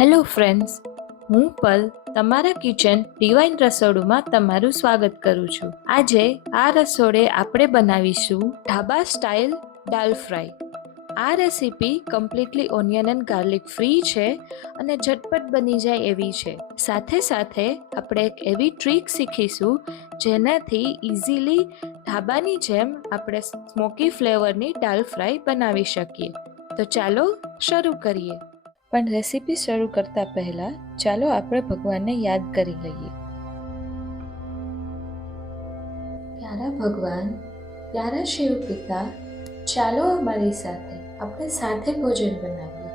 Hello friends હું પલ તમારા kitchen divine રસોડુંમાં તમારું સ્વાગત કરું છું. આજે આ રસોડે આપણે બનાવીશું ઢાબા સ્ટાઇલ દાલ ફ્રાય આ recipe completely onion and garlic free છે અને ઝટપટ બની જાય એવી છે. સાથે સાથે આપણે એક એવી ટ્રીક શીખીશું જેનાથી ઇઝીલી ઢાબાની જેમ આપણે સ્મોકી ફ્લેવરની દાલ ફ્રાય બનાવી શકીએ. તો ચાલો શરૂ કરીએ. પણ રેસીપી શરૂ કરતા પહેલા ચાલો આપણે ભગવાનને યાદ કરી લઈએ. પ્યારા ભગવાન, પ્યારા શિવ પિતા, ચાલો અમારી સાથે આપણે સાથે ભોજન બનાવીએ.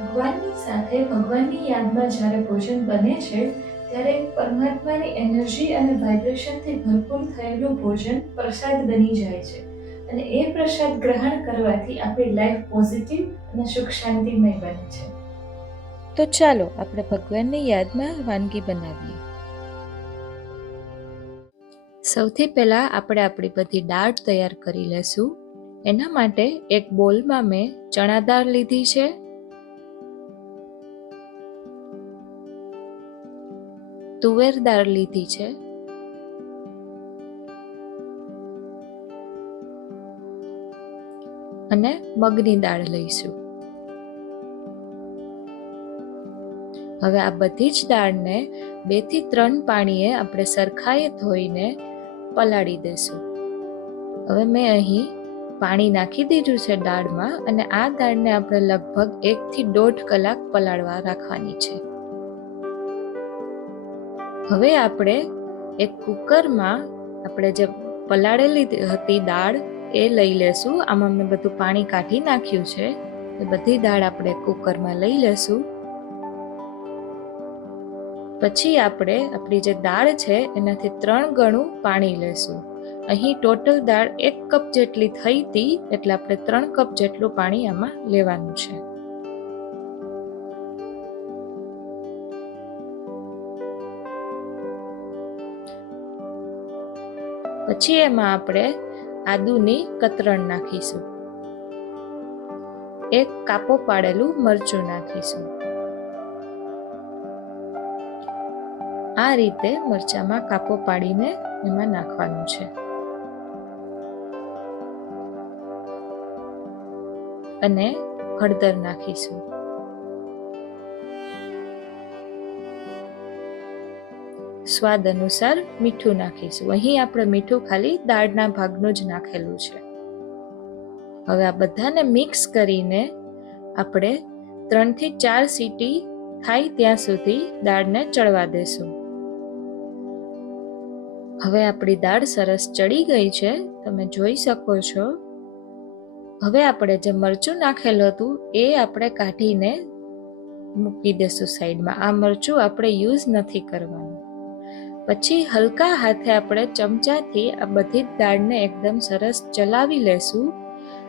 ભગવાનની સાથે ભગવાનની યાદમાં જ્યારે ભોજન બને છે, ત્યારે પરમાત્માની એનર્જી અને વાઇબ્રેશનથી ભરપૂર થયેલું ભોજન પ્રસાદ બની જાય છે. અને એ પ્રસાદ ગ્રહણ કરવાથી આપણી લાઈફ પોઝિટિવ અને સુખ શાંતિમય બને છે. તો ચાલો આપણે ભગવાનની યાદમાં વાનગી બનાવીએ. સૌથી પહેલાં આપણે આપણી બધી દાળ તૈયાર કરી લેશું. એના માટે એક બોલમાં મેં ચણા દાળ લીધી છે. તુવેર દાળ લીધી છે. અને મગની દાળ લઈશું. હવે આ બધી જ દાળને બેથી ત્રણ પાણીએ આપણે સરખાએ ધોઈને પલાળી દેશું. હવે મેં અહીં પાણી નાખી દીધું છે દાળમાં અને આ દાળને આપણે લગભગ એકથી દોઢ કલાક પલાળવા રાખવાની છે. હવે આપણે એક કુકરમાં આપણે જે પલાળેલી હતી દાળ એ લઈ લેશું. આમાં મેં બધું પાણી કાઢી નાખ્યું છે. એ બધી દાળ આપણે કુકરમાં લઈ લેશું. પછી આપણે આપણી જે દાળ છે, એનાથી ત્રણ ગણું પાણી લેશું. અહીં ટોટલ દાળ એક કપ જેટલી થઈ હતી, એટલે આપણે ત્રણ કપ જેટલું પાણી આમાં લેવાનું છે. પછી એમાં આપણે આદુની કતરણ નાખીશું. એક કાપો પાડેલું મરચું નાખીશું. આ રીતે મરચામાં કાપો પાડીને એમાં નાખવાનું છે. અને હળદર નાખીશું. સ્વાદ અનુસાર મીઠું નાખીશું. અહીં આપણે મીઠું ખાલી દાળના ભાગનું જ નાખેલું છે. હવે આ બધાને મિક્સ કરીને આપણે ત્રણથી ચાર સીટી થાય ત્યાં સુધી દાળને ચડવા દેશું. હવે આપણી દાળ સરસ ચડી ગઈ છે. તમે જોઈ શકો છો. હવે આપણે જે મરચું નાખેલું હતું એ આપણે કાઢીને મૂકી દેશું સાઈડમાં. આ મરચું આપણે યુઝ નથી કરવાનું. પછી હલકા હાથે આપણે ચમચાથી આ બધી જ દાળને એકદમ સરસ ચલાવી લેશું.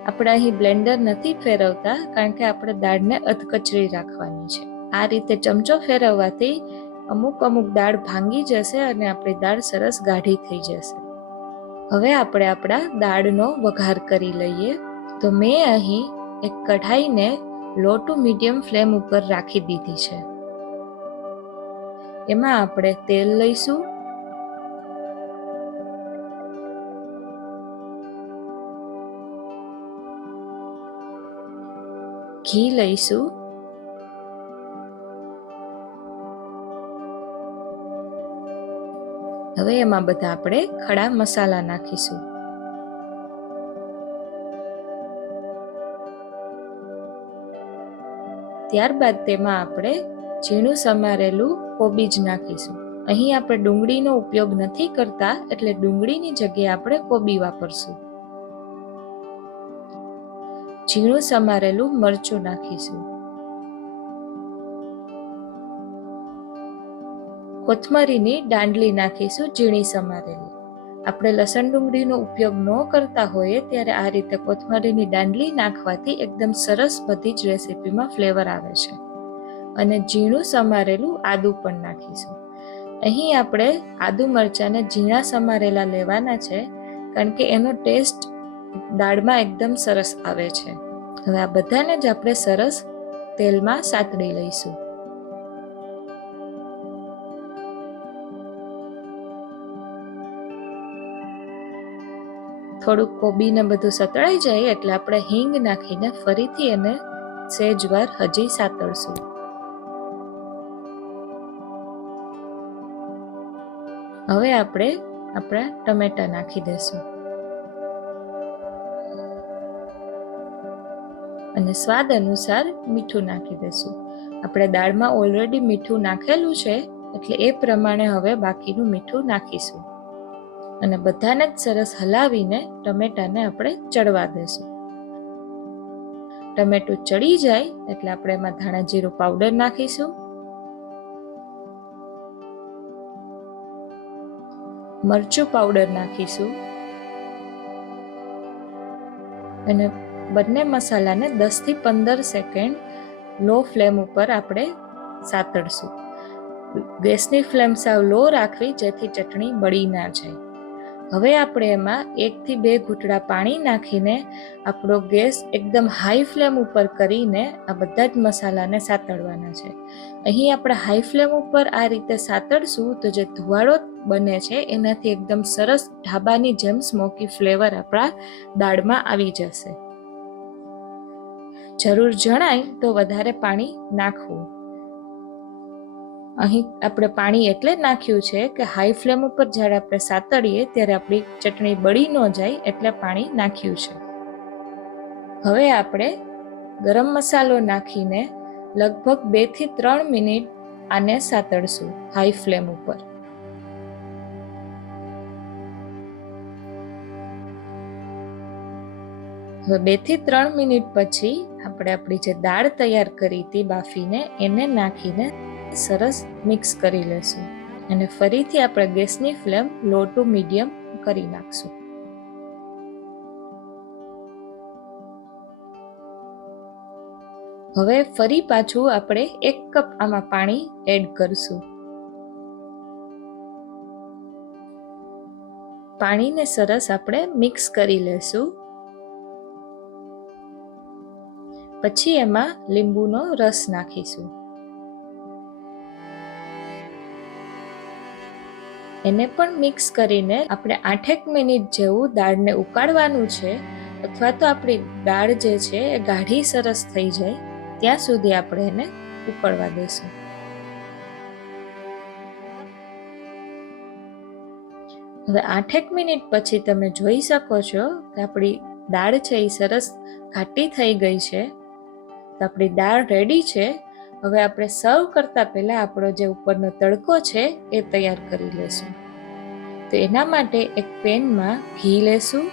આપણે અહીં બ્લેન્ડર નથી ફેરવતા કારણ કે આપણે દાળને અધકચરી રાખવાની છે. આ રીતે ચમચો ફેરવવાથી અમુક અમુક દાળ ભાંગી જશે અને આપણી દાળ સરસ ગાઢી થઈ જશે. હવે આપણે આપણા દાળનો વઘાર કરી લઈએ. તો મેં અહીં એક કઢાઈને લો ટુ મીડિયમ ફ્લેમ ઉપર રાખી દીધી છે. એમાં આપણે તેલ લઈશું. ઘી લઈશું. હવે એમાં બધા આપણે ખડા મસાલા નાખીશું. ત્યારબાદ તેમાં આપણે ઝીણું સમારેલું કોબીજ નાખીશું. અહીં આપણે ડુંગળીનો ઉપયોગ નથી કરતા એટલે ડુંગળીની જગ્યાએ આપણે કોબી વાપરશું. ઝીણું સમારેલું મરચું નાખીશું. કોથમરીની દાંડલી નાખીશું ઝીણી સમારેલી. આપણે લસણ ડુંગળીનો ઉપયોગ ન કરતા હોઈએ ત્યારે આ રીતે કોથમરીની દાંડલી નાખવાથી એકદમ સરસ બધી જ રેસીપીમાં ફ્લેવર આવે છે. અને ઝીણું સમારેલું આદું પણ નાખીશું. અહીં આપણે આદુ મરચાંને ઝીણા સમારેલા લેવાના છે, કારણ કે એનો ટેસ્ટ દાળમાં એકદમ સરસ આવે છે. હવે આ બધાને જ આપણે સરસ તેલમાં સાતડી લઈશું. થોડુંક કોબીને બધું સતળાઈ જાય એટલે આપણે હિંગ નાખીને ફરીથી એને સેજવાર હજી સાતળશું. હવે આપણે આપણા ટમેટા નાખી દઈશું અને સ્વાદ અનુસાર મીઠું નાખી દઈશું આપણે દાળમાં ઓલરેડી મીઠું નાખેલું છે, એટલે એ પ્રમાણે હવે બાકીનું મીઠું નાખીશું. અને બધાને જ સરસ હલાવીને ટમેટાને આપણે ચડવા દઈશું ટમેટું ચડી જાય, એટલે આપણે એમાં ધાણા જીરું પાવડર નાખીશું. મરચું પાવડર નાખીશું. અને બંને મસાલાને દસથી પંદર સેકન્ડ લો ફ્લેમ ઉપર આપણે સાતડશું ગેસની ફ્લેમ સાવ લો રાખવી જેથી ચટણી બળી ના જાય. હવે આપણે એમાં એકથી બે ઘૂંટડા પાણી નાખીને આપણો ગેસ એકદમ હાઈ ફ્લેમ ઉપર કરીને આ બધા જ મસાલાને સાતળવાના છે. અહીં આપણે હાઈ ફ્લેમ ઉપર આ રીતે સાતળશું તો જે ધુવાળો બને છે એનાથી એકદમ સરસ ઢાબાની જેમ સ્મોકી ફ્લેવર આપણા દાળમાં આવી જશે. જરૂર જણાય તો વધારે પાણી નાખવું. અહીં આપણે પાણી એટલે નાખ્યું છે કે હાઈ ફ્લેમ ઉપર જ્યારે આપણે સાતળીએ ત્યારે આપણી ચટણી બળી ન જાય એટલે પાણી નાખ્યું છે. હવે આપણે ગરમ મસાલો નાખીને લગભગ બેથી ત્રણ મિનિટ આને સાતળશું હાઈ ફ્લેમ ઉપર. હવે બેથી ત્રણ મિનિટ પછી આપણે આપણી જે દાળ તૈયાર કરી હતી બાફીને એને નાખીને સરસ મિક્સ કરી લેશું. અને ફરીથી આપણે ગેસની ફ્લેમ લો ટુ મીડિયમ કરી નાખશું. હવે ફરી પાછું આપણે એક કપ આમાં પાણી એડ કરશું. પાણીને સરસ આપણે મિક્સ કરી લેશું. પછી એમાં લીંબુનો રસ નાખીશું. એને પણ મિક્સ કરીને આપણે આઠેક મિનિટ જેવું દાળને ઉકાળવાનું છે અથવા તો આપણી દાળ જે છે એ ગાઢી સરસ થઈ જાય, ત્યાં સુધી આપણે એને ઉકળવા દઈશું. હવે આઠેક મિનિટ પછી તમે જોઈ શકો છો કે આપણી દાળ છે એ સરસ ઘાટી થઈ ગઈ છે. તો આપણી દાળ રેડી છે. હવે આપણે સર્વ કરતા પહેલા આપણો જે ઉપરનો તડકો છે એ તૈયાર કરી લેશું. તો એના માટે એક પેનમાં ઘી લેશું.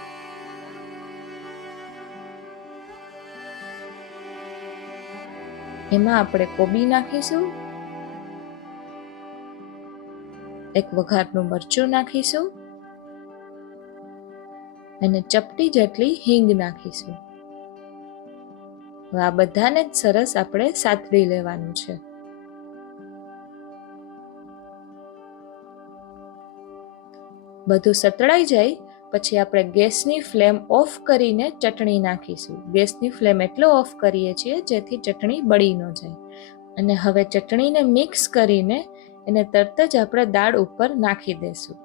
એમાં આપણે કોબી નાખીશું. એક વઘારનું મરચું નાખીશું. અને ચપટી જેટલી હિંગ નાખીશું. આ બધાને જ સરસ આપણે સાતરી લેવાનું છે. બધું સતળાઈ જાય, પછી આપણે ગેસની ફ્લેમ ઓફ કરીને ચટણી નાખીશું. ગેસની ફ્લેમ એટલો ઓફ કરીએ છીએ જેથી ચટણી બળી ન જાય. અને હવે ચટણીને મિક્સ કરીને એને તરત જ આપણે દાળ ઉપર નાખી દઈશું